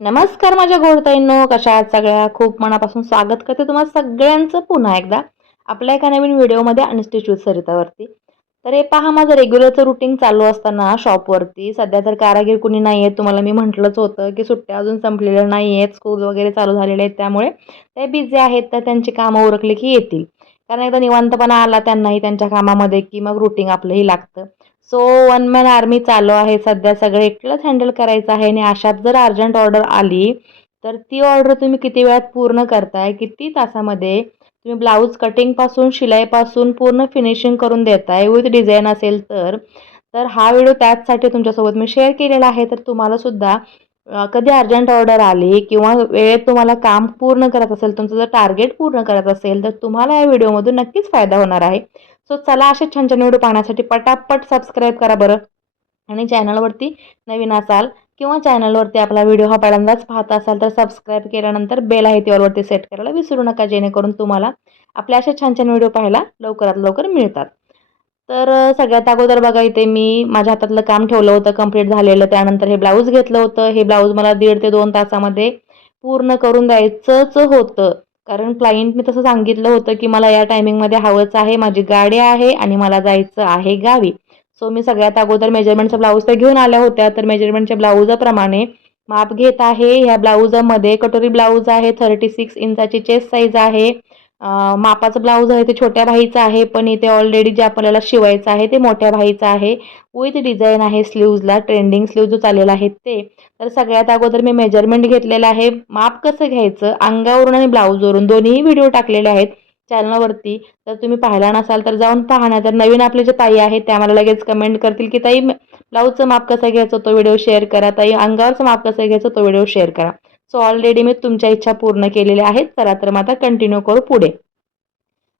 नमस्कार माझ्या घोडताईंनो कशा आहात सगळ्या? खूप मनापासून स्वागत करते तुम्हाला सगळ्यांचं पुन्हा एकदा आपल्या एका नवीन व्हिडिओमध्ये अनस्टिट्यूट सरितावरती. तर हे पहा माझं रेग्युलरचं रुटीन चालू असताना शॉपवरती सध्या तर कारागीर कुणी नाही आहेत तुम्हाला मी म्हटलंच होतं की सुट्ट्या अजून संपलेल्या नाही आहेत स्कूल वगैरे चालू झालेले आहेत त्यामुळे ते बिझी आहेत तर त्यांची कामं उरकली की येतील. कारण एकदा निवांतपणा आला त्यांनाही त्यांच्या कामामध्ये की मग रुटीन आपलंही लागतं. सो वन मॅन आर्मी चालू आहे. सध्या सगळं एकटंच हँडल करायचं आहे. आणि अशात जर अर्जंट ऑर्डर आली तर ती ऑर्डर तुम्ही किती वेळात पूर्ण करताय? किती तासामध्ये? तुम्ही ब्लाऊज कटिंगपासून शिलाईपासून पूर्ण फिनिशिंग करून देताय विथ डिझाईन असेल तर तर हा व्हिडिओ त्याचसाठी तुमच्यासोबत मी शेअर केलेला आहे. तर तुम्हालासुद्धा कधी अर्जंट ऑर्डर आली किंवा वेळेत तुम्हाला काम पूर्ण करत असेल तुमचं जर टार्गेट पूर्ण करत असेल तर तुम्हाला या व्हिडिओमधून नक्कीच फायदा होणार आहे. सो चला असे छान छान व्हिडिओ पाहण्यासाठी पटापट सबस्क्राईब करा बरं. आणि चॅनलवरती नवीन असाल किंवा चॅनलवरती आपला व्हिडिओ हा पहिल्यांदाच पाहत असाल तर सबस्क्राईब केल्यानंतर बेल आहे ती ऑलवरती सेट करायला विसरू नका जेणेकरून तुम्हाला आपल्या असे छान छान व्हिडिओ पाहायला लवकरात लवकर मिळतात. तर सगळ्यात अगोदर बघा इथे मी माझ्या हातातलं काम ठेवलं होतं कंप्लीट झालेलं. त्यानंतर हे ब्लाऊज घेतलं होतं. हे ब्लाऊज मला दीड ते दोन तासामध्ये पूर्ण करून द्यायचंच होतं. कारण क्लायंटने तसं सांगितलं होतं की मला या टायमिंगमध्ये हवंच आहे माझी गाडी आहे आणि मला जायचं आहे गावी. सो मी सगळ्यात अगोदर मेजरमेंटचा ब्लाऊज तर घेऊन आल्या होत्या. तर मेजरमेंटच्या ब्लाऊजाप्रमाणे माप घेत आहे. ह्या ब्लाऊजामध्ये कटोरी ब्लाऊज आहे थर्टी सिक्स इंचाची चेस्ट साईज आहे. मापाचं ब्लाऊज आहे ते छोट्या भाईचं आहे पण इथे ऑलरेडी जे आपल्याला शिवायचं आहे ते मोठ्या भाईचं आहे. विथ डिझाईन आहे स्लीव्जला ट्रेंडिंग स्लीव जो चाललेला आहे ते. तर सगळ्यात अगोदर मी मेजरमेंट घेतलेलं आहे. माप कसं घ्यायचं? अंगावरून आणि ब्लाऊजवरून दोन्ही व्हिडिओ टाकलेले आहेत चॅनलवरती तर तुम्ही पाहिला नसाल तर जाऊन पाहा ना तर नवीन आपले जे ताई आहेत त्या मला लगेच कमेंट करतील की ताई ब्लाऊजचं माप कसं घ्यायचं? तो व्हिडिओ शेअर करा. ताई अंगावरचं माप कसं घ्यायचं? तो व्हिडिओ शेअर करा. सो ऑलरेडी मी तुमच्या इच्छा पूर्ण केलेल्या आहेत. चला तर मग आता कंटिन्यू करू पुढे.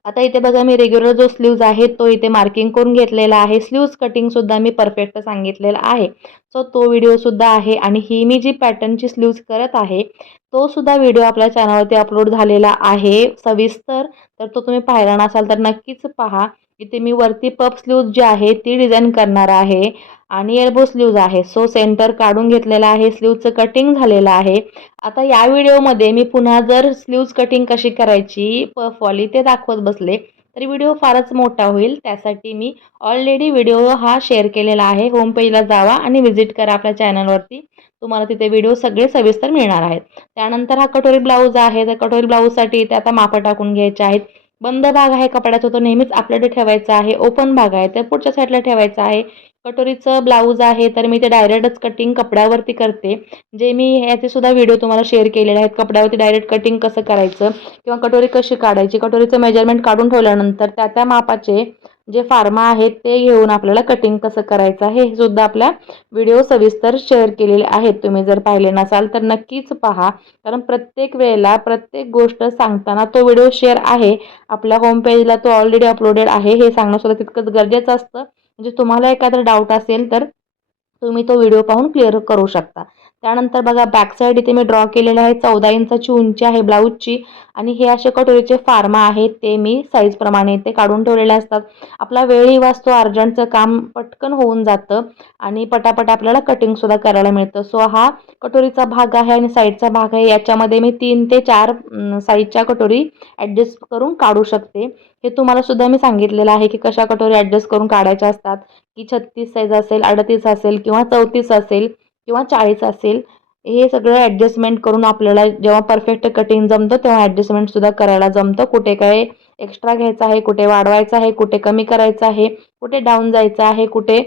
आता इथे बघा मी रेग्युलर जो स्लीव्ज आहे तो इथे मार्किंग करून घेतलेला आहे. स्लीव्ज कटिंग सुद्धा मी परफेक्ट सांगितलेला आहे. सो तो व्हिडिओ सुद्धा आहे आणि ही मी जी पॅटर्नची स्लीव्ज करत आहे तो सुद्धा व्हिडिओ आपल्या चॅनलवरती अपलोड झालेला आहे. सविस्तर. तर तो तुम्ही पाहिला नसाल तर नक्कीच पहा. इथे मी वरती पप स्लीव्ज जी आहे ती डिझाईन करणार आहे. आणि एल्बो स्लीव्ज आहे. सो सेंटर काढून घेतलेला आहे. स्लीवचं कटिंग झालेलं आहे. आता या व्हिडिओमध्ये मी पुन्हा जर स्लीव्ज कटिंग कशी करायची पफवाली ते दाखवत बसले तर व्हिडिओ फारच मोठा होईल. त्यासाठी मी ऑलरेडी व्हिडिओ हा शेअर केलेला आहे. होमपेजला जावा आणि व्हिजिट करा आपल्या चॅनलवरती तुम्हाला तिथे व्हिडिओ सगळे सविस्तर मिळणार आहेत. त्यानंतर हा कटोरी ब्लाऊज आहे. तर कटोरी ब्लाऊजसाठी इथे आता मापं टाकून घ्यायचे आहेत. बंद भाग आहे कपड्याचा. तो नेहमीच आपल्याकडे ठेवायचा आहे. ओपन भाग आहे. तर पुढच्या साईडला ठेवायचा आहे. कटोरीचं ब्लाऊज आहे तर मी ते डायरेक्टच कटिंग कपड्यावरती करते. जे मी याचे सुद्धा व्हिडिओ तुम्हाला शेअर केलेले आहेत कपड्यावरती डायरेक्ट कटिंग कसं करायचं किंवा कटोरी कशी काढायची कटोरीचं मेजरमेंट काढून ठेवल्यानंतर त्या त्या मापाचे जे फार्मा आहेत ते घेऊन आपल्याला कटिंग कसं करायचं आहे हे सुद्धा आपल्या व्हिडिओ सविस्तर शेअर केलेले आहेत. तुम्ही जर पाहिले नसाल तर नक्कीच पहा. कारण प्रत्येक वेळेला प्रत्येक गोष्ट सांगताना तो व्हिडिओ शेअर आहे. आपल्या होम पेजला तो ऑलरेडी अपलोडेड आहे हे सांगणं सुद्धा तितकंच गरजेचं असतं. म्हणजे तुम्हाला एखादा डाऊट असेल तर तुम्ही तो व्हिडिओ पाहून क्लिअर करू शकता. त्यानंतर बघा बॅक साईड इथे मी ड्रॉ केलेले आहे. चौदा इंचाची उंची आहे ब्लाऊजची आणि हे असे कटोरीचे फार्मा आहेत. ते मी साईजप्रमाणे ते काढून ठेवलेले असतात. आपला वेळही वाचतो. अर्जंटचं काम पटकन होऊन जातं. आणि पटापट आपल्याला कटिंगसुद्धा करायला मिळतं. सो हा कटोरीचा भाग आहे आणि साईडचा भाग आहे. याच्यामध्ये मी तीन ते चार साईजच्या कटोरी ॲडजस्ट करून काढू शकते. हे तुम्हाला सुद्धा मी सांगितलेलं आहे की कशा कटोरी ॲडजस्ट करून काढायच्या असतात. की छत्तीस साईज असेल अडतीस असेल किंवा चौतीस असेल. किंवा चाळीस असेल हे सगळं ॲडजस्टमेंट करून आपल्याला जेव्हा परफेक्ट कटिंग जमतं तेव्हा ॲडजस्टमेंटसुद्धा करायला जमतं. कुठे काय एक्स्ट्रा घ्यायचं आहे कुठे वाढवायचं आहे कुठे कमी करायचं आहे कुठे डाऊन जायचं आहे कुठे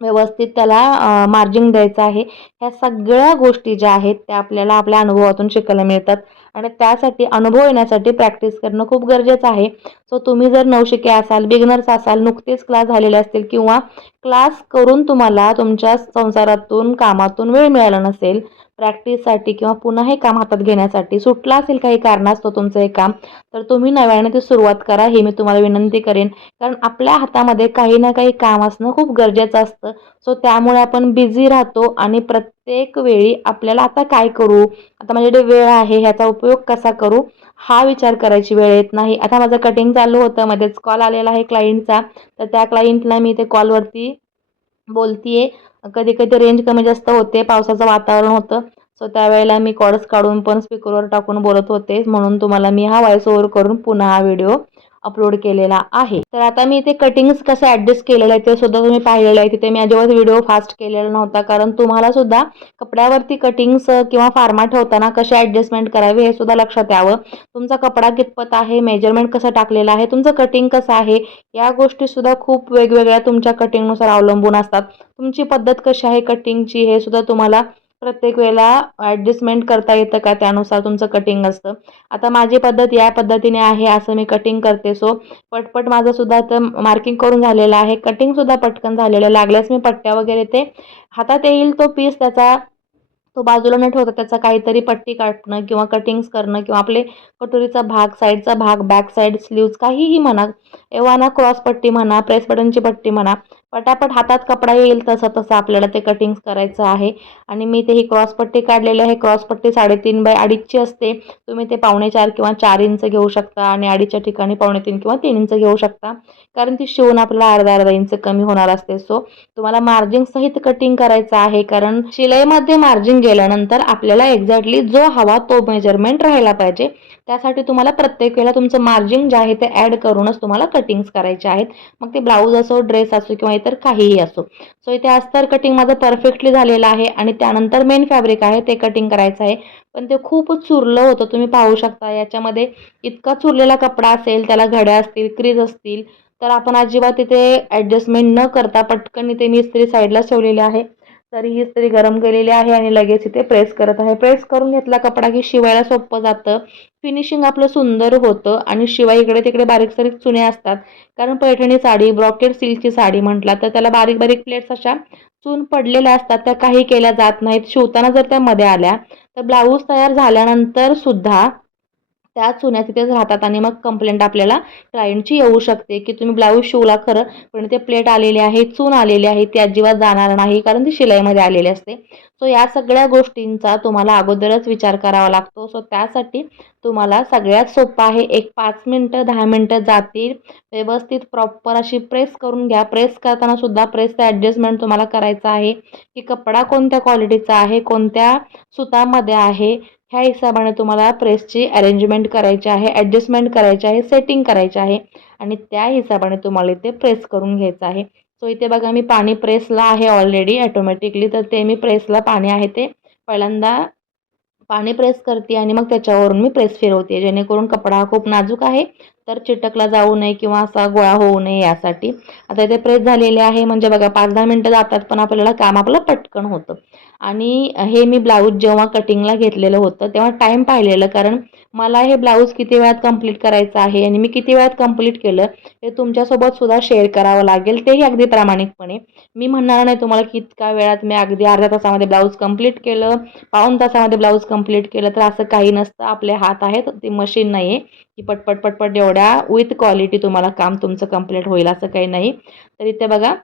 व्यवस्थित त्याला मार्जिंग द्यायचं आहे. ह्या सगळ्या गोष्टी ज्या आहेत त्या आपल्याला आपल्या अनुभवातून शिकायला मिळतात. आणि त्यासाठी अनुभव येण्यासाठी प्रॅक्टिस करणं खूप गरजेचं आहे. सो तुम्ही जर नवशिके असाल बिगनर्स असाल नुकतेच क्लास झालेले असतील किंवा क्लास करून तुम्हाला तुमच्या संसारातून कामातून वेळ मिळाला नसेल प्रॅक्टिससाठी किंवा पुन्हा हे काम हातात घेण्यासाठी सुटला असेल काही कारणास्तव तुमचं हे काम तर तुम्ही नव्याने ती सुरुवात करा हे मी तुम्हाला विनंती करेन. कारण आपल्या हातामध्ये काही ना काही काम असणं खूप गरजेचं असतं. सो त्यामुळे आपण बिझी राहतो आणि प्रत्येक वेळी आपल्याला आता काय करू? आता माझ्याकडे वेळ आहे ह्याचा उपयोग कसा करू? हा विचार करायची वेळ येत नाही. आता माझं कटिंग चालू होतं मध्येच कॉल आलेला आहे क्लायंटचा तर त्या क्लायंटला मी ते कॉलवरती बोलतीये. कधी कधी रेंज कमी जास्त होते पावसाचं वातावरण होतं. सो त्यावेळेला मी कॉर्ड्स काढून पण स्पीकरवर टाकून बोलत होते. म्हणून तुम्हाला मी हा व्हॉइस ओव्हर करून पुन्हा हा व्हिडिओ अपलोड केलेला आहे. तर आता मी इथे कटिंग्स कसं ॲडजस्ट केलेलं आहे ते सुद्धा तुम्ही पाहिलेलं आहे. तिथे मी अजिबात व्हिडिओ फास्ट केलेला नव्हता कारण तुम्हाला सुद्धा कपड्यावरती कटिंग्स किंवा फार्मा ठेवताना कसे ॲडजस्टमेंट करावे हे सुद्धा लक्षात यावं. तुमचा कपडा कितपत आहे मेजरमेंट कसं टाकलेलं आहे तुमचं कटिंग कसं आहे या गोष्टी सुद्धा खूप वेगवेगळ्या तुमच्या कटिंगनुसार अवलंबून असतात. तुमची पद्धत कशी आहे कटिंगची हे सुद्धा तुम्हाला प्रत्येक वेळेला ॲडजस्टमेंट करता येतं का? त्यानुसार तुमचं कटिंग असतं. आता माझी पद्धत या पद्धतीने आहे असं मी कटिंग करते. सो पटपट माझं सुद्धा मार्किंग करून झालेलं आहे. कटिंगसुद्धा पटकन झालेलं आहे. लागल्यास मी पट्ट्या वगैरे ते हातात येईल तो पीस त्याचा तो बाजूला न ठेवता त्याचा काहीतरी पट्टी काढणं किंवा कटिंग्स करणं किंवा आपले कटोरीचा भाग साईडचा भाग बॅक साईड स्लीव्ज काहीही म्हणा. एव्हाना क्रॉस पट्टी म्हणा प्रेस बटनची पट्टी म्हणा. पटापट हातात कपडा येईल तसं तसं आपल्याला ते कटिंग्स करायचं आहे. आणि मी ते ही क्रॉसपट्टी काढलेली आहे. क्रॉसपट्टी साडेतीन बाय अडीचची असते. तुम्ही ते पावणे चार किंवा चार इंच घेऊ शकता आणि अडीचच्या ठिकाणी पावणे तीन किंवा तीन इंच घेऊ शकता. कारण ती शिवून आपल्याला अर्धा अर्धा इंच कमी होणार असते. सो तुम्हाला मार्जिन सहित कटिंग करायचं आहे. कारण शिलाईमध्ये मार्जिन गेल्यानंतर आपल्याला एक्झॅक्टली जो हवा तो मेजरमेंट राहायला पाहिजे. त्यासाठी तुम्हाला प्रत्येक वेळेला तुमचं मार्जिन जे आहे ते ॲड करूनच तुम्हाला कटिंग्स करायचे आहेत. मग ते ब्लाऊज असो ड्रेस असो किंवा इतर काहीही असो. सो इथे अस्तर कटिंग माझं परफेक्टली झालेलं आहे आणि त्यानंतर मेन फॅब्रिक आहे ते कटिंग करायचं आहे. पण ते खूपच चुरलं होतं तुम्ही पाहू शकता. याच्यामध्ये इतका चुरलेला कपडा असेल त्याला घड्या असतील क्रीज असतील तर आपण अजिबात तिथे ॲडजस्टमेंट न करता पटकन इथे मी इस्त्री साईडला ठेवलेली आहे. तरी हीच इस्त्री गरम केलेली आहे आणि लगेच इथे प्रेस करत आहे. प्रेस करून घेतला कपडा की शिवायला सोपं जातं. फिनिशिंग आपलं सुंदर होतं आणि शिवाय इकडे तिकडे बारीक सारीक चुने असतात. कारण पैठणी साडी ब्रॉकेट सिल्कची साडी म्हटला तर त्याला बारीक बारीक प्लेट्स अशा चून पडलेल्या असतात. त्या काही केल्या जात नाहीत. शिवताना जर त्या मध्ये आल्या तर ब्लाऊज तयार झाल्यानंतर सुद्धा त्या चुन्या तिथेच राहतात आणि मग कंप्लेंट आपल्याला क्लायंटची येऊ शकते की तुम्ही ब्लाऊज शिवला खरं पण ते प्लेट आलेली आहे चून आलेली आहे ती अजिबात जाणार नाही कारण ती शिलाईमध्ये आलेली असते. सो या सगळ्या गोष्टींचा तुम्हाला अगोदरच विचार करावा लागतो. सो त्यासाठी तुम्हाला सगळ्यात सोपं आहे एक पाच मिनटं दहा मिनटं जातील. व्यवस्थित प्रॉपर अशी प्रेस करून घ्या. प्रेस करताना सुद्धा प्रेसचा ॲडजस्टमेंट तुम्हाला करायचं आहे की कपडा कोणत्या क्वालिटीचा आहे कोणत्या सुतामध्ये आहे ह्या हिशोबाने तुम्हाला प्रेसची अरेंजमेंट करायची आहे ॲडजस्टमेंट करायची आहे सेटिंग करायची आहे आणि त्या हिशोबाने तुम्हाला इथे प्रेस करून घ्यायचं आहे. सो इथे बघा मी पाणी प्रेसला आहे ऑलरेडी ॲटोमॅटिकली तर ते मी प्रेसला पाणी आहे ते पहिल्यांदा पाणी प्रेस करते आणि मग त्याच्यावरून मी प्रेस फिरवते जेणेकरून कपडा खूप नाजूक आहे. तर चिटकला जाऊ नये किंवा असा गोळा होऊ नये यासाठी. आता इथे प्रेस झालेले आहे म्हणजे बघा पाच दहा मिनटं जातात पण आपल्याला काम आपलं पटकन होतं. आणि हे मी ब्लाऊज जेव्हा कटिंगला घेतलेलं होतं तेव्हा टाईम पाहिलेलं कारण मला हे ब्लाऊज किती वेळात कंप्लीट करायचं आहे आणि मी किती वेळात कंप्लीट केलं हे तुमच्यासोबत सुद्धा शेअर करावं लागेल. तेही अगदी प्रामाणिकपणे. मी म्हणणार नाही तुम्हाला की इतका वेळात मी अगदी अर्ध्या तासामध्ये ब्लाऊज कंप्लीट केलं पाऊन तासामध्ये ब्लाऊज कंप्लीट केलं तर असं काही नसतं. आपले हात आहेत ती मशीन नाही आहे की पटपट पटपट एवढ्या विथ क्वालिटी तुम्हाला काम तुमचं कंप्लीट होईल असं काही नाही. तर इथे बघा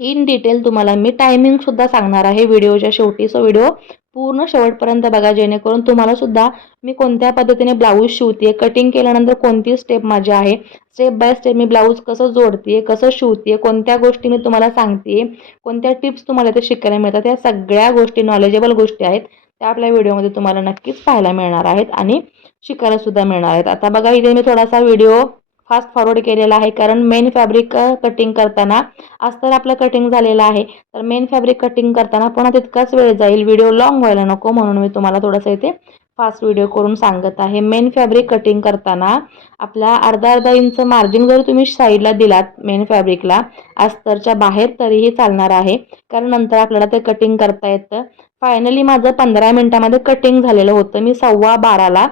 इन डिटेल तुम्हाला मी टायमिंगसुद्धा सांगणार आहे व्हिडिओच्या शेवटी. सो व्हिडिओ पूर्ण शेवटपर्यंत बघा जेणेकरून तुम्हाला सुद्धा मी कोणत्या पद्धतीने ब्लाऊज शिवते कटिंग केल्यानंतर कोणती स्टेप माझी आहे स्टेप बाय स्टेप मी ब्लाऊज कसं जोडते कसं शिवते कोणत्या गोष्टी मी तुम्हाला सांगते कोणत्या टिप्स तुम्हाला ते शिकायला मिळतात या सगळ्या गोष्टी नॉलेजेबल गोष्टी आहेत. त्या आपल्या व्हिडिओमध्ये तुम्हाला नक्कीच पाहायला मिळणार आहेत. आणि शिकायला सुद्धा मिळणार आहेत. आता बघा इथे मी थोडासा व्हिडिओ फास्ट फॉरवर्ड केलेला आहे. कारण मेन फॅब्रिक कटिंग करताना अस्तर आपलं कटिंग झालेलं आहे. तर मेन फॅब्रिक कटिंग करताना पुन्हा तितकाच वेळ जाईल. व्हिडिओ लॉंग व्हायला नको म्हणून मी तुम्हाला थोडंसं इथे फास्ट व्हिडिओ करून सांगत आहे. मेन फॅब्रिक कटिंग करताना आपला अर्धा अर्धा इंच मार्जिन जर तुम्ही साईडला दिलात मेन फॅब्रिकला अस्तरच्या बाहेर तरीही चालणार आहे. कारण नंतर आपल्याला ते कटिंग करता येतं. फायनली माझं पंधरा मिनटामध्ये कटिंग झालेलं होतं. मी सव्वा बाराला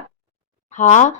हा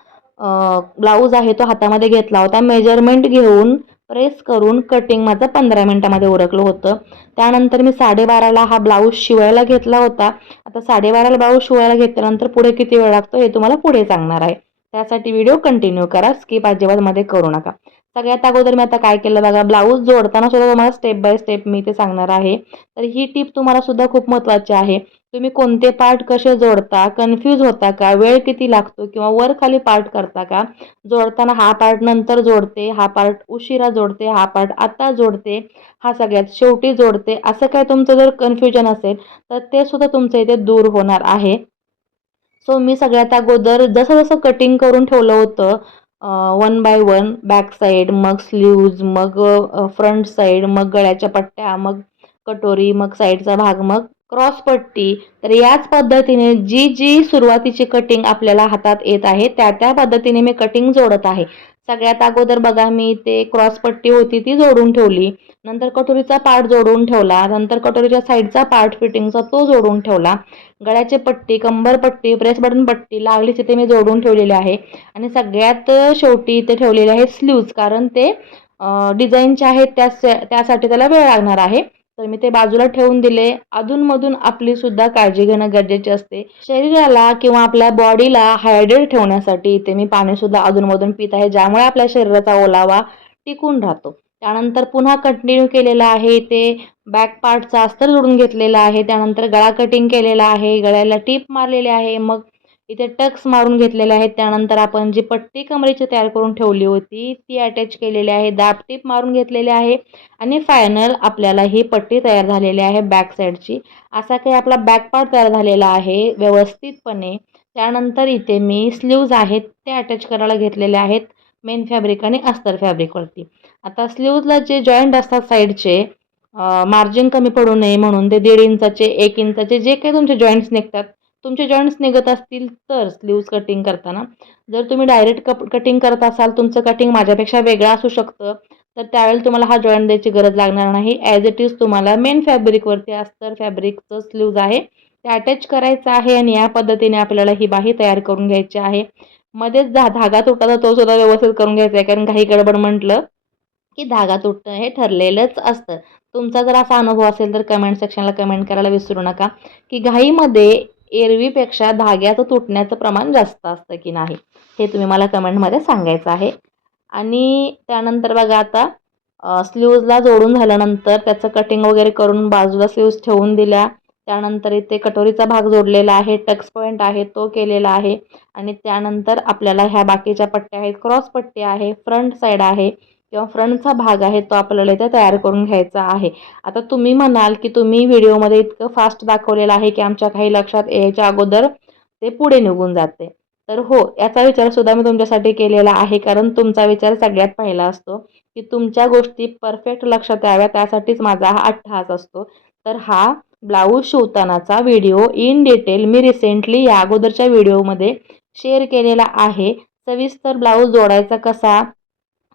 ब्लाऊज आहे तो हातामध्ये घेतला होता. मेजरमेंट घेऊन प्रेस करून कटिंग माझं पंधरा मिनटामध्ये उरकलं होतं. त्यानंतर मी साडेबाराला हा ब्लाऊज शिवायला घेतला होता. आता साडेबाराला ब्लाऊज शिवायला घेतल्यानंतर पुढे किती वेळ लागतो हे तुम्हाला पुढे सांगणार आहे. त्यासाठी व्हिडिओ कंटिन्यू करा. स्किप अजिबात मध्ये करू नका. सगळ्यात अगोदर मी आता काय केलं बघा ब्लाऊज जोडताना सुद्धा तुम्हाला स्टेप बाय स्टेप मी ते सांगणार आहे. तर ही टीप तुम्हाला सुद्धा खूप महत्त्वाची आहे. तुम्ही कोणते पार्ट कसे जोडता कन्फ्यूज होता का वेळ किती लागतो किंवा वर खाली पार्ट करता का? जोडताना हा पार्ट नंतर जोडते हा पार्ट उशिरा जोडते हा पार्ट आता जोडते हा सगळ्यात शेवटी जोडते. असं काय तुमचं जर कन्फ्युजन असेल तर ते सुद्धा तुमचं इथे दूर होणार आहे. सो मी सगळ्यात अगोदर जसं जसं कटिंग करून ठेवलं होतं one by one back side मग स्लीव्ज मग फ्रंट साईड मग गळ्याच्या पट्ट्या मग कटोरी मग साईडचा भाग मग क्रॉस पट्टी. तर याच पद्धतीने जी जी सुरुवातीची कटिंग आपल्याला हातात येत आहे त्या त्या पद्धतीने मी कटिंग जोडत आहे. सगळ्यात अगोदर बघा मी ते क्रॉस पट्टी होती ती जोडून ठेवली. नंतर कटोरीचा पार्ट जोडून ठेवला. नंतर कटोरीच्या साईडचा पार्ट फिटिंगचा तो जोडून ठेवला. गळ्याची पट्टी कंबर पट्टी प्रेस बटन पट्टी लागलीच तिथे मी जोडून ठेवलेली आहे. आणि सगळ्यात शेवटी इथे ठेवलेले आहे स्लीव्ज कारण ते डिझाईनचे आहेत त्या त्यासाठी त्याला वेळ लागणार आहे. तर मी ते बाजूला ठेवून दिले. अधूनमधून आपली सुद्धा काळजी घेणं गरजेचे असते. शरीराला किंवा आपल्या बॉडीला हायड्रेट ठेवण्यासाठी इथे मी पाणी सुद्धा अधूनमधून पित आहे ज्यामुळे आपल्या शरीराचा ओलावा टिकून राहतो. त्यानंतर पुन्हा कंटिन्यू केलेला आहे ते बॅक पार्टचा अस्तर जोडून घेतलेला आहे. त्यानंतर गळा कटिंग केलेला आहे. गळ्याला टीप मारलेले आहे. मग इथे टक्स मारून घेतलेले आहेत. त्यानंतर आपण जी पट्टी कमरेची तयार करून ठेवली होती ती अटॅच केलेली आहे. दाब टीप मारून घेतलेली आहे. आणि फायनल आपल्याला ही पट्टी तयार झालेली आहे बॅक साईडची असा काही आपला बॅक पार्ट तयार झालेला आहे व्यवस्थितपणे. त्यानंतर इथे मी स्लीव्ज आहेत ते अटॅच करायला घेतलेले आहेत मेन फॅब्रिक आणि अस्तर फॅब्रिकवरती आता स्लीव्जला जे जॉईंट असतात साईडचे मार्जिन कमी पडू नये म्हणून ते दीड इंचाचे एक इंचाचे जे काही तुमचे जॉईंट्स निघतात तुमचे जॉईंट्स निघत असतील तर स्लीव्ज कटिंग करताना. जर तुम्ही डायरेक्ट कप कटिंग करत असाल तुमचं कटिंग माझ्यापेक्षा वेगळं असू शकतं. तर त्यावेळेला तुम्हाला हा जॉईंट द्यायची गरज लागणार नाही. ॲज इट इज तुम्हाला मेन फॅब्रिकवरती अस्तर फॅब्रिकचं स्लीव्ज आहे. ते अटॅच करायचं आहे आणि या पद्धतीने आपल्याला ही बाही तयार करून घ्यायची आहे. मध्येच धा धागा तुटला तो सुद्धा व्यवस्थित करून घ्यायचा आहे. कारण काही गडबड म्हटलं की धागा तुटणं हे ठरलेलंच असतं. तुमचा जर असा अनुभव असेल तर कमेंट सेक्शनला कमेंट करायला विसरू नका. की घाईमध्ये एरवीपेक्षा धाग्याचं तुटण्याचं प्रमाण जास्त असतं की नाही हे तुम्ही मला कमेंटमध्ये सांगायचं आहे. आणि त्यानंतर बघा आता स्लीव्जला जोडून झाल्यानंतर त्याचं कटिंग वगैरे करून बाजूला स्लीव्ज ठेवून दिल्या. त्यानंतर इथे कटोरीचा भाग जोडलेला आहे टक्स पॉईंट आहे तो केलेला आहे. आणि त्यानंतर आपल्याला ह्या बाकीच्या पट्ट्या आहेत क्रॉस पट्टी आहे फ्रंट साईड आहे. किंवा फ्रंटचा भाग आहे तो आपल्याला इथे तयार करून घ्यायचा आहे. आता तुम्ही म्हणाल की तुम्ही व्हिडिओमध्ये इतकं फास्ट दाखवलेलं आहे की आमच्या काही लक्षात यायच्या अगोदर ते पुढे निघून जाते. तर हो याचा विचारसुद्धा मी तुमच्यासाठी केलेला आहे. कारण तुमचा विचार सगळ्यात पहिला असतो की तुमच्या गोष्टी परफेक्ट लक्षात याव्या त्यासाठीच माझा हा अट्टहास असतो. तर हा ब्लाऊज शिवतानाचा व्हिडिओ इन डिटेल मी रिसेंटली या अगोदरच्या व्हिडिओमध्ये शेअर केलेला आहे. सविस्तर ब्लाऊज जोडायचा कसा?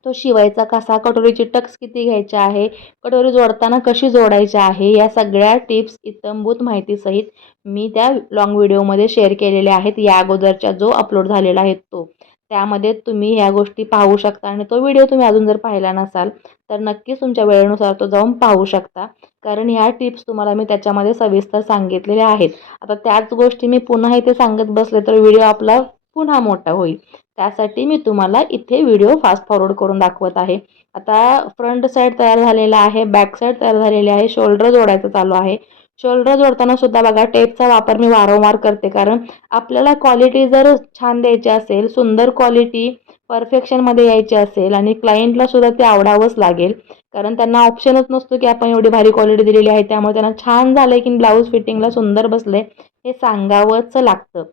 तो शिवायचा कसा? कटोरीची टक्स किती घ्यायची आहे? कटोरी जोडताना कशी जोडायची आहे? या सगळ्या टिप्स इतंभूत माहितीसहित मी त्या लॉंग व्हिडिओमध्ये शेअर केलेल्या आहेत. या अगोदरच्या जो अपलोड झालेला आहे तो. त्यामध्ये तुम्ही ह्या गोष्टी पाहू शकता आणि तो व्हिडिओ तुम्ही अजून जर पाहिला नसाल तर नक्कीच तुमच्या वेळेनुसार तो जाऊन पाहू शकता. कारण ह्या टिप्स तुम्हाला मी त्याच्यामध्ये सविस्तर सांगितलेल्या आहेत. आता त्याच गोष्टी मी पुन्हा इथे सांगत बसले तर व्हिडिओ आपला पुन्हा मोठा होईल. त्यासाठी मी तुम्हाला इथे व्हिडिओ फास्ट फॉरवर्ड करून दाखवत आहे. आता फ्रंट साईड तयार झालेला आहे बॅक साईड तयार झालेली आहे शोल्डर जोडायचं चालू आहे. शोल्डर जोडताना सुद्धा बघा टेपचा वापर मी वारंवार करते कारण आपल्याला क्वालिटी जर छान द्यायची असेल सुंदर क्वालिटी परफेक्शनमध्ये यायची असेल आणि क्लायंटला सुद्धा ते आवडावंच लागेल. कारण त्यांना ऑप्शनच नसतो की आपण एवढी भारी क्वालिटी दिलेली आहे त्यामुळे त्यांना छान झालं की ब्लाऊज फिटिंगला सुंदर बसले हे सांगावंच लागतं.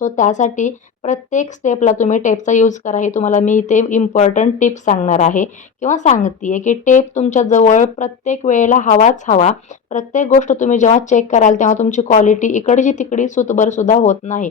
सो त्यासाठी प्रत्येक स्टेपला तुम्ही टेपचा यूज करा. हे तुम्हाला मी इथे इम्पॉर्टंट टिप्स सांगणार आहे. किंवा सांगते आहे की टेप तुमच्या जवळ प्रत्येक वेळेला हवाच हवा. प्रत्येक गोष्ट तुम्ही जेव्हा चेक कराल तेव्हा तुमची क्वालिटी इकडची तिकडी सुतबरसुद्धा होत नाही.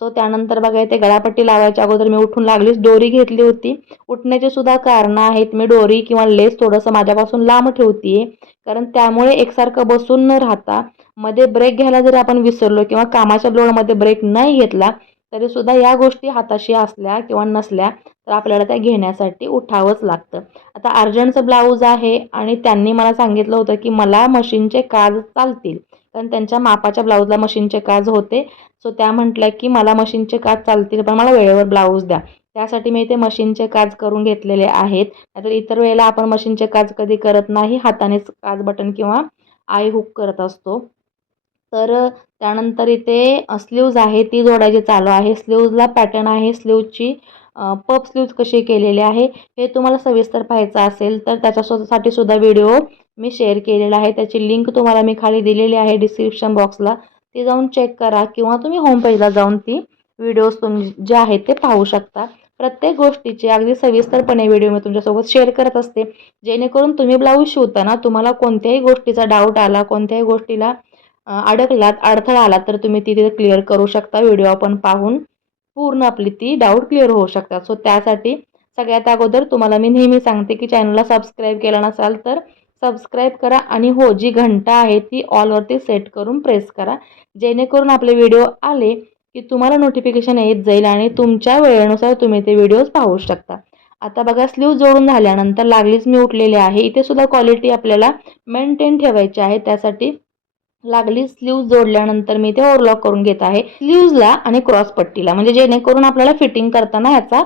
सो त्यानंतर बघा इथे गळापट्टी लावायच्या अगोदर मी उठून लागलीच दोरी घेतली होती. उठण्याचीसुद्धा कारणं आहेत. मी डोरी किंवा लेस थोडंसं माझ्यापासून लांब ठेवते कारण त्यामुळे एकसारखं बसून न राहता मध्ये ब्रेक घ्यायला जरी आपण विसरलो किंवा कामाच्या लोडमध्ये ब्रेक नाही घेतला तरी सुद्धा या गोष्टी हाताशी असल्या किंवा नसल्या तर आपल्याला त्या घेण्यासाठी उठावंच लागतं. आता अर्जंटचं ब्लाऊज आहे आणि त्यांनी मला सांगितलं होतं की मला मशीनचे काज चालतील. कारण त्यांच्या मापाच्या ब्लाऊजला मशीनचे काज होते. सो त्या म्हटल्या की मला मशीनचे काज चालतील पण मला वेळेवर ब्लाऊज द्या. त्यासाठी मी ते मशीनचे काज करून घेतलेले आहेत. नाहीतर इतर वेळेला आपण मशीनचे काज कधी करत नाही. हातानेच काज बटन किंवा आय हुक करत असतो. तर त्यानंतर इथे स्लीव्ज आहे ती जोडायची चालू आहे. स्लीव्जला पॅटर्न आहे स्लीवची पप स्लीव्ज कशी केलेली आहे हे तुम्हाला सविस्तर पाहायचं असेल तर त्याच्यासाठी सुद्धा व्हिडिओ मी शेअर केलेला आहे. त्याची लिंक तुम्हाला मी खाली दिलेली आहे डिस्क्रिप्शन बॉक्सला ती जाऊन चेक करा किंवा तुम्ही होम पेजला जाऊन ती व्हिडिओज तुम जे आहेत ते पाहू शकता. प्रत्येक गोष्टीचे अगदी सविस्तरपणे व्हिडिओ मी तुमच्यासोबत शेअर करत असते. जेणेकरून तुम्ही ब्लाऊज शिवताना तुम्हाला कोणत्याही गोष्टीचा डाऊट आला कोणत्याही गोष्टीला अडकलात अडथळा आला तर तुम्ही ती तिथे क्लिअर करू शकता. व्हिडिओ आपण पाहून पूर्ण आपली ती डाऊट क्लिअर होऊ शकतात. सो त्यासाठी सगळ्यात अगोदर तुम्हाला मी नेहमी सांगते की चॅनलला सबस्क्राईब केला नसाल तर सबस्क्राईब करा आणि हो जी घंटा आहे ती ऑलवरती सेट करून प्रेस करा. जेणेकरून आपले व्हिडिओ आले की तुम्हाला नोटिफिकेशन येत जाईल आणि तुमच्या वेळेनुसार तुम्ही ते व्हिडिओज पाहू शकता. आता बघा स्लीव जोडून झाल्यानंतर लागलीच मी उठलेले आहे. इथे सुद्धा क्वालिटी आपल्याला मेंटेन ठेवायची आहे. त्यासाठी लागली स्लीव्ज जोडल्यानंतर मी ते ओव्हरलॉक करून घेत आहे. स्लीव्जला आणि क्रॉस पट्टीला. म्हणजे जेणेकरून आपल्याला फिटिंग करताना ह्याचा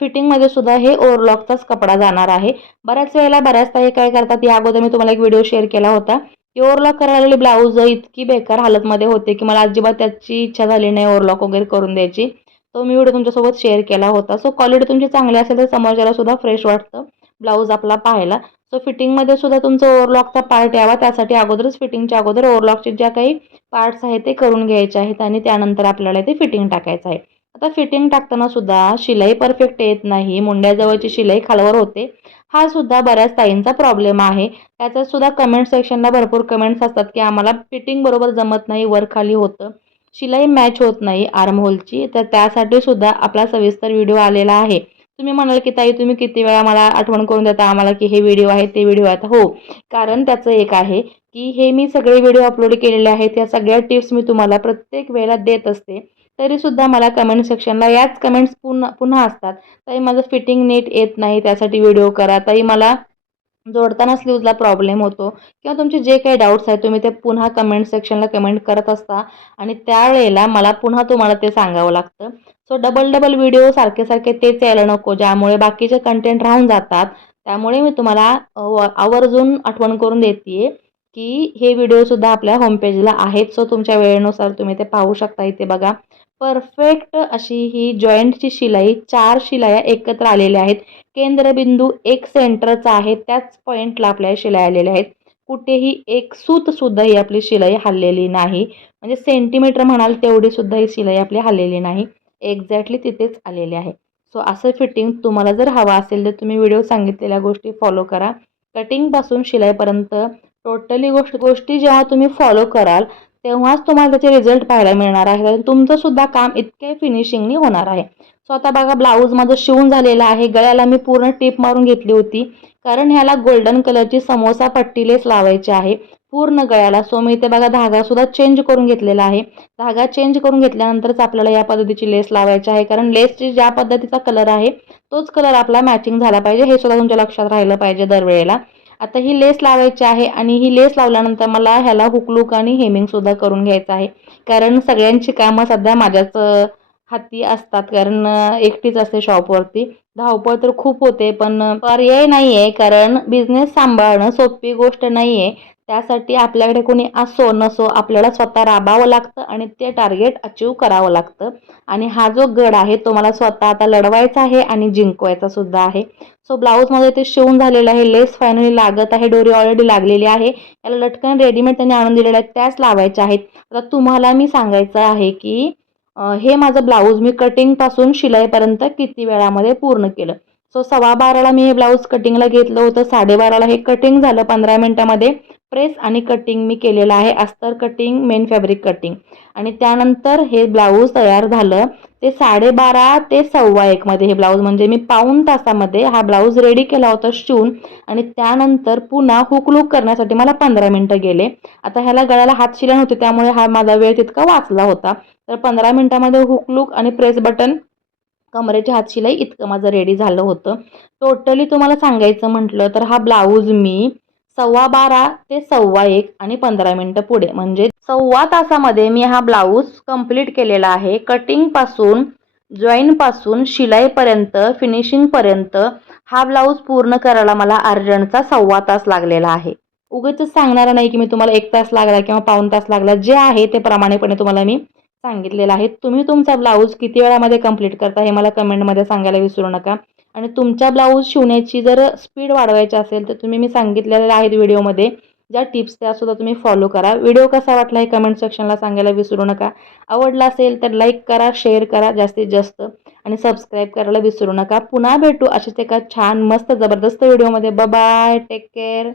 फिटिंगमध्ये सुद्धा हे ओव्हरलॉकचाच कपडा जाणार आहे. बऱ्याच वेळेला बऱ्याच ताई काय करतात या अगोदर मी तुम्हाला एक व्हिडिओ शेअर केला होता. की ओव्हरलॉक करायला ब्लाऊज इतकी बेकार हालतमध्ये होते की मला अजिबात त्याची इच्छा झाली नाही ओव्हरलॉक वगैरे करून द्यायची. तो मी व्हिडिओ तुमच्यासोबत शेअर केला होता. सो क्वालिटी तुमची चांगली असेल तर समोरच्याला सुद्धा फ्रेश वाटतं. ब्लाऊज आपला पाहायला. सो फिटिंगमध्ये सुद्धा तुमचं ओव्हरलॉकचा पार्ट यावा. त्यासाठी अगोदरच फिटिंगच्या अगोदर ओव्हरलॉकचे ज्या काही पार्ट्स आहेत ते करून घ्यायचे आहेत आणि त्यानंतर आपल्याला ते फिटिंग टाकायचं आहे. आता फिटिंग टाकताना सुद्धा शिलाई परफेक्ट येत नाही. मुंड्याजवळची शिलाई खालवर होते. हा सुद्धा बऱ्याच ताईंचा प्रॉब्लेम आहे. त्याचा सुद्धा कमेंट सेक्शनला भरपूर कमेंट्स असतात की आम्हाला फिटिंग बरोबर जमत नाही वर खाली होतं. शिलाई मॅच होत नाही आर्महोलची तर त्यासाठी सुद्धा आपला सविस्तर व्हिडिओ आलेला आहे. तुम्ही म्हणाल की ताई तुम्ही किती वेळा मला आठवण करून देता आम्हाला की हे व्हिडिओ आहे ते व्हिडिओ आहेत. हो कारण त्याचं एक आहे की हे मी सगळे व्हिडिओ अपलोड केलेले आहेत या सगळ्या टिप्स मी तुम्हाला प्रत्येक वेळेला देत असते. तरीसुद्धा मला कमेंट सेक्शनला याच कमेंट्स पुन्हा पुन्हा असतात. ताई माझं फिटिंग नीट येत नाही त्यासाठी व्हिडिओ करा. ताई मला जोडताना स्लीव्जला प्रॉब्लेम होतो. किंवा तुमचे जे काही डाऊट्स आहेत तुम्ही ते पुन्हा कमेंट सेक्शनला कमेंट करत असता. आणि त्यावेळेला मला पुन्हा तुम्हाला ते सांगावं लागतं. सो डबल डबल व्हिडिओ सारखे सारखे तेच यायला नको. ज्यामुळे बाकीचे कंटेंट राहून जातात. त्यामुळे मी तुम्हाला आवर्जून आठवण करून देते की हे व्हिडिओसुद्धा आपल्या होमपेजला आहेत. सो तुमच्या वेळेनुसार तुम्ही ते पाहू शकता इथे बघा. परफेक्ट अशी ही जॉईंटची शिलाई चार शिलाया एकत्र आलेल्या आहेत. केंद्रबिंदू एक सेंटरचा आहे त्याच पॉईंटला आपल्या शिलाई आलेल्या आहेत. कुठेही एक सूत सुद्धा ही आपली शिलाई हल्लेली नाही. म्हणजे सेंटीमीटर म्हणाल तेवढी सुद्धा ही शिलाई आपली हल्लेली नाही. एक्झॅक्टली तिथेच आलेली आहे. सो असं फिटिंग तुम्हाला जर हवा असेल तर तुम्ही व्हिडिओ सांगितलेल्या गोष्टी फॉलो करा. कटिंगपासून शिलाईपर्यंत टोटली गोष्ट गोष्टी जेव्हा तुम्ही फॉलो कराल तेव्हाच तुम्हाला त्याचे रिझल्ट पाहायला मिळणार आहे. तुमचं सुद्धा काम इतके फिनिशिंगनी होणार आहे. सो आता बघा ब्लाऊज माझं शिवून झालेलं आहे. गळ्याला मी पूर्ण टीप मारून घेतली होती. कारण ह्याला गोल्डन कलरची समोसा पट्टीलेच लावायची आहे. पूर्ण गळ्याला. सो मी इथे बघा धागा सुद्धा चेंज करून घेतलेला आहे. धागा चेंज करून घेतल्यानंतरच आपल्याला या पद्धतीची लेस लावायची आहे. कारण लेसची ज्या पद्धतीचा कलर आहे तोच कलर आपला मॅचिंग झाला पाहिजे. हे सुद्धा तुमच्या लक्षात राहिलं पाहिजे दरवेळेला. आता ही लेस लावायची आहे आणि ही लेस लावल्यानंतर मला ह्याला हुकलूक आणि हेमिंग सुद्धा करून घ्यायचं आहे. कारण सगळ्यांची कामं सध्या माझ्याच हाती असतात. कारण एकटीच असते शॉपवरती. धावपळ तर खूप होते पण पर्याय नाही आहे कारण बिझनेस सांभाळणं सोपी गोष्ट नाही आहे त्यासाठी आपल्याकडे कोणी असो नसो आपल्याला स्वतः राबावं लागतं आणि ते टार्गेट अचीव करावं लागतं. आणि हा जो गड आहे तो मला स्वतः आता लढवायचा आहे आणि जिंकवायचा सुद्धा आहे. सो ब्लाऊजमध्ये ते शिवून झालेलं आहे लेस फायनली लागत आहे डोरी ऑलरेडी लागलेली आहे. याला लटकन रेडीमेड त्यांनी आणून दिलेल्या आहेत त्याच लावायच्या आहेत. आता तुम्हाला मी सांगायचं आहे की हे माझं ब्लाऊज मी कटिंगपासून शिलाईपर्यंत किती वेळामध्ये पूर्ण केलं? सो सव्वा बाराला मी हे ब्लाऊज कटिंगला घेतलं होतं साडेबाराला हे कटिंग झालं पंधरा मिनटामध्ये. प्रेस आणि कटिंग मी केलेलं आहे. अस्तर कटिंग मेन फॅब्रिक कटिंग आणि त्यानंतर हे ब्लाऊज तयार झालं. ते साडेबारा ते सव्वा एकमध्ये हे ब्लाऊज म्हणजे मी पाऊन तासामध्ये हा ब्लाऊज रेडी केला होता शिवून. आणि त्यानंतर पुन्हा हुकलूक करण्यासाठी मला पंधरा मिनटं गेले. आता ह्याला गळ्याला हात शिला होते. त्यामुळे हा माझा वेळ तितका वाचला होता. तर पंधरा मिनटामध्ये हुकलूक आणि प्रेस बटन कमरेची हात शिलाई इतकं माझं रेडी झालं होतं. टोटली तुम्हाला सांगायचं म्हटलं तर हा ब्लाऊज मी सव्वा बारा ते सव्वा एक आणि पंधरा मिनटं पुढे. म्हणजे सव्वा तासामध्ये मी हा ब्लाऊज कंप्लीट केलेला आहे. कटिंगपासून जॉईनपासून शिलाईपर्यंत फिनिशिंगपर्यंत हा ब्लाऊज पूर्ण करायला मला अर्जंटचा सव्वा तास लागलेला आहे. उगाच सांगणार नाही की मी तुम्हाला एक तास लागला किंवा पाऊण तास लागला. जे आहे ते प्रमाणेपणे तुम्हाला मी सांगितलेलं आहे. तुम्ही तुमचा ब्लाऊज किती वेळामध्ये कंप्लीट करता हे मला कमेंटमध्ये सांगायला विसरू नका. आणि तुमच्या ब्लाऊज शिवण्याची जर स्पीड वाढवायची असेल तर तुम्ही मी सांगितलेल्या आहेत व्हिडिओमध्ये. ज्या टिप्स त्यासुद्धा तुम्ही फॉलो करा. व्हिडिओ कसा वाटला हे कमेंट सेक्शनला सांगायला विसरू नका. आवडला असेल तर लाईक करा शेअर करा जास्तीत जास्त. आणि सबस्क्राईब करायला विसरू नका. पुन्हा भेटू अशाच एका छान मस्त जबरदस्त व्हिडिओमध्ये. Bye take care